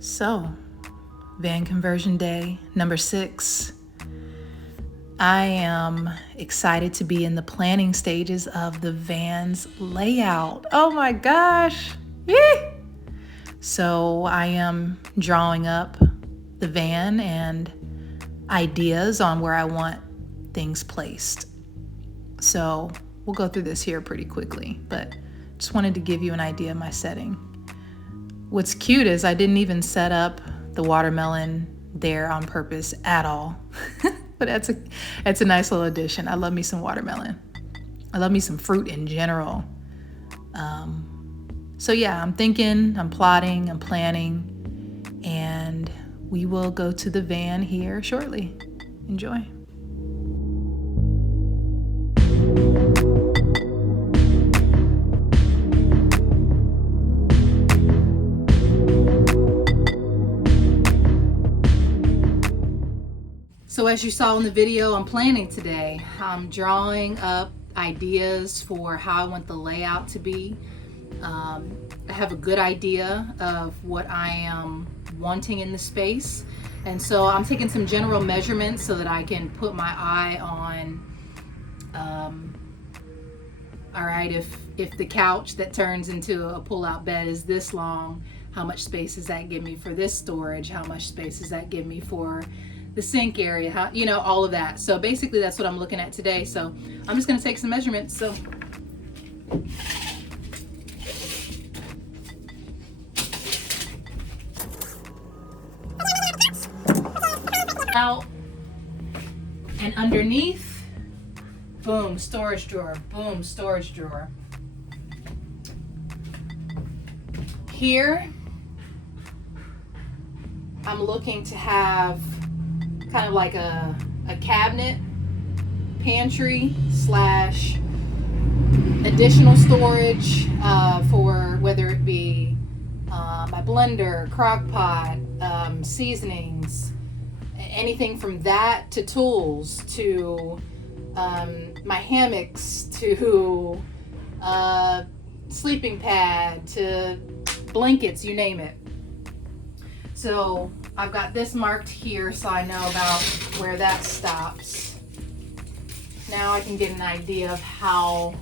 So, van conversion day number 6. I am excited to be in the planning stages of the van's layout. Oh my gosh. Yee! So I am drawing up the van and ideas on where I want things placed. So we'll go through this here pretty quickly, but just wanted to give you an idea of my setting. What's cute is I didn't even set up the watermelon there on purpose at all. But that's a nice little addition. I love me some watermelon. I love me some fruit in general. So yeah, I'm thinking, I'm plotting, I'm planning, and we will go to the van here shortly. Enjoy. So as you saw in the video, I'm planning today. I'm drawing up ideas for how I want the layout to be. I have a good idea of what I am wanting in the space. And so I'm taking some general measurements so that I can put my eye on, all right, if the couch that turns into a pull-out bed is this long, how much space does that give me for this storage? How much space does that give me for the sink area? How, all of that. So basically that's what I'm looking at today. So I'm just going to take some measurements. So out and underneath, boom, storage drawer, boom, storage drawer. Here, I'm looking to have kind of like a cabinet, pantry slash additional storage for whether it be my blender, crock pot, seasonings, anything from that to tools to my hammocks to sleeping pad to blankets, you name it. So I've got this marked here so I know about where that stops. Now I can get an idea of how,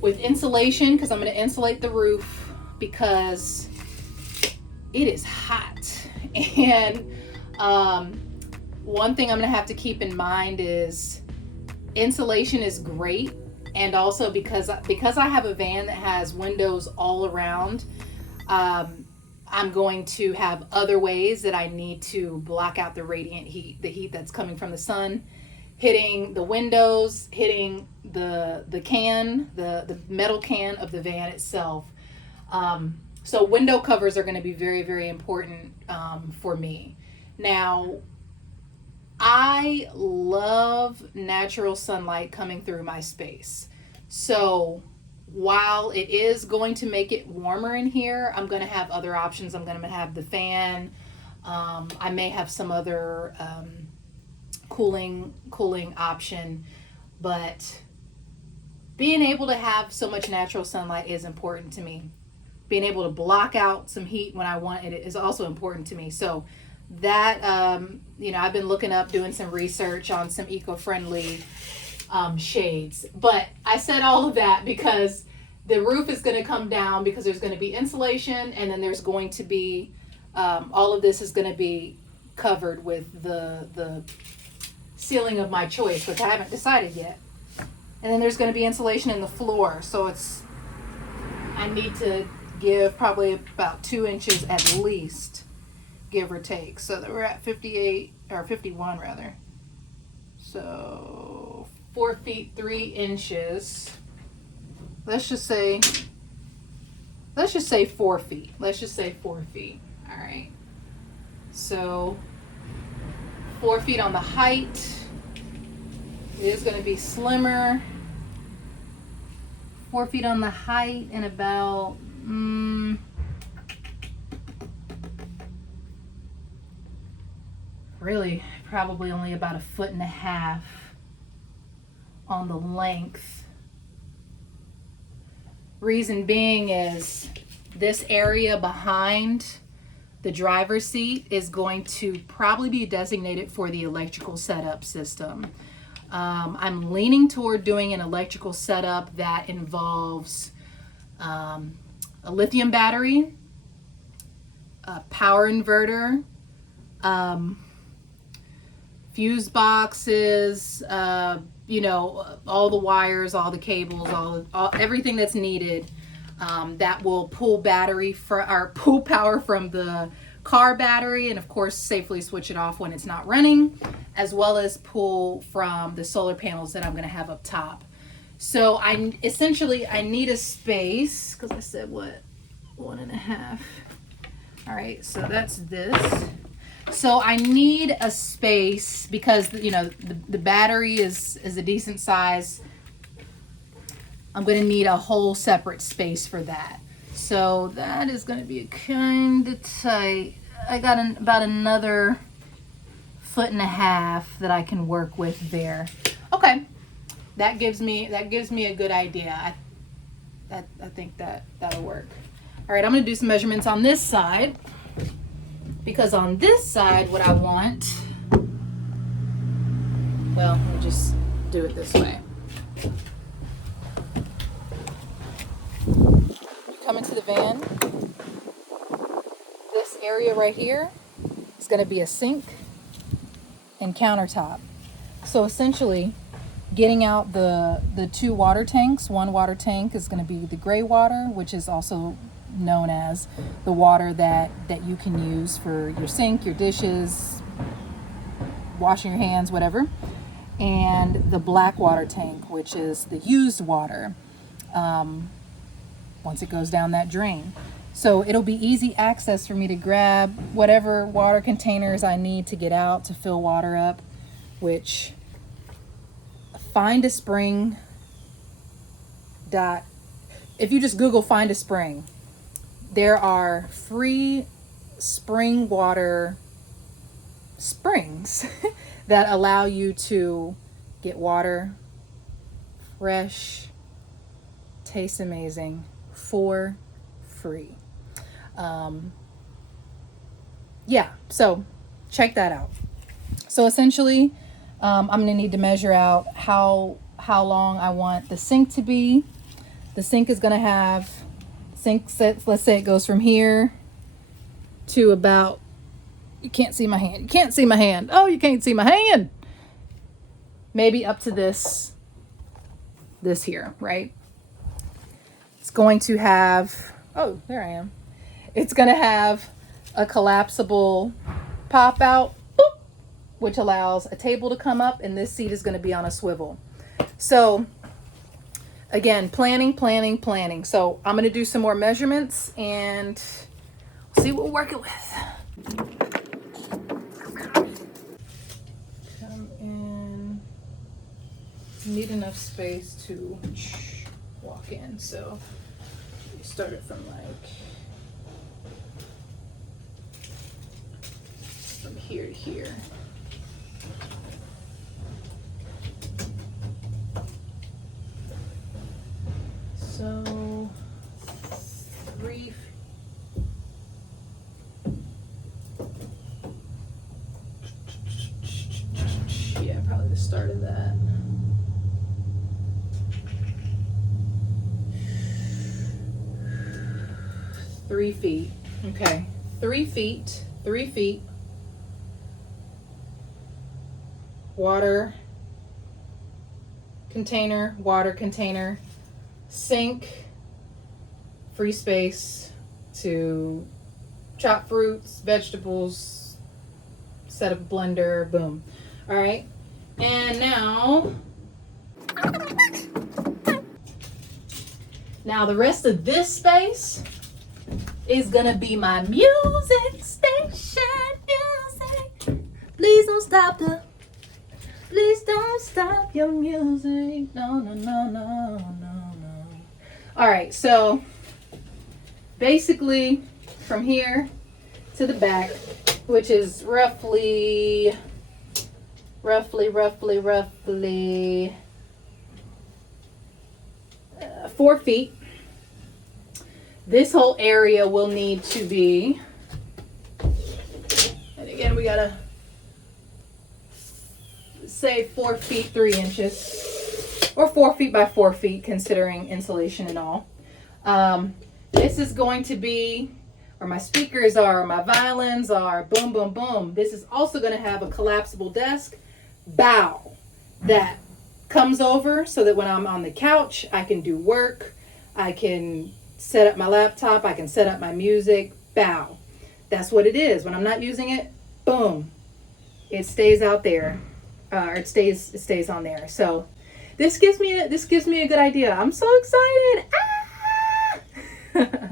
with insulation, because I'm going to insulate the roof because it is hot. And one thing I'm going to have to keep in mind is insulation is great. And also because I have a van that has windows all around, I'm going to have other ways that I need to block out the radiant heat, the heat that's coming from the sun, hitting the windows, hitting the can, the metal can of the van itself. So window covers are going to be very, very important for me. Now, I love natural sunlight coming through my space. So while it is going to make it warmer in here, I'm going to have other options. I'm going to have the fan. I may have some other cooling option, but being able to have so much natural sunlight is important to me. Being able to block out some heat when I want it is also important to me. So that, I've been looking up, doing some research on some eco-friendly shades. But I said all of that because the roof is going to come down because there's going to be insulation, and then there's going to be, all of this is going to be covered with the ceiling of my choice, which I haven't decided yet. And then there's going to be insulation in the floor. So I need to give probably about 2 inches at least, give or take. So that we're at 58 or 51 rather. So 4 feet 3 inches. Let's just say 4 feet. Let's just say 4 feet. All right. So 4 feet on the height. It is going to be slimmer. 4 feet on the height and about really probably only about 1.5 feet on the length. Reason being is this area behind The driver's seat is going to probably be designated for the electrical setup system. I'm leaning toward doing an electrical setup that involves a lithium battery, a power inverter, fuse boxes, you know, all the wires, all the cables, everything that's needed that will pull pull power from the car battery, and of course safely switch it off when it's not running, as well as pull from the solar panels that I'm going to have up top. So I need a space, because I said what, 1.5. All right, so that's this. So I need a space because, you know, the battery is a decent size. I'm going to need a whole separate space for that. So that is going to be kind of tight. I got about another 1.5 feet that I can work with there. Okay, that gives me a good idea. I think that'll work. All right, I'm going to do some measurements on this side, because on this side, what I want, well, let me just do it this way. You come into the van, this area right here is going to be a sink and countertop. So essentially, getting out the 2 water tanks. One water tank is going to be the gray water, which is also known as the water that you can use for your sink, your dishes, washing your hands, whatever. And the black water tank, which is the used water once it goes down that drain. So it'll be easy access for me to grab whatever water containers I need to get out to fill water up, which Find a Spring if you just Google Find a Spring, there are free spring water springs that allow you to get water, fresh, tastes amazing, for free. Yeah, so check that out. So essentially, I'm going to need to measure out how long I want the sink to be. The sink is going to have let's say it goes from here to about, you can't see my hand. You can't see my hand. Oh, you can't see my hand. Maybe up to this here, right? It's going to have, oh, there I am. It's going to have a collapsible pop out, boop, which allows a table to come up, and this seat is going to be on a swivel. So again, planning. So I'm going to do some more measurements and see what we're working with. Come in. Need enough space to walk in. So we start it from here to here. So 3 yeah, probably the start of that. Three feet. Okay. 3 feet. 3 feet. Water container, sink, free space to chop fruits, vegetables, set up a blender, boom. All right. And now the rest of this space is gonna be my music station. Music. Please don't stop your music. No. All right, so basically from here to the back, which is roughly 4 feet. This whole area will need to be again, we gotta say 4 feet 3 inches, or 4 feet by 4 feet, considering insulation and all. This is going to be where my speakers are, my violins are, boom, boom, boom. This is also going to have a collapsible desk bow that comes over so that when I'm on the couch, I can do work. I can set up my laptop. I can set up my music. Bow. That's what it is. When I'm not using it, boom, it stays out there, or it stays on there. So this gives me a good idea. I'm so excited. Ah!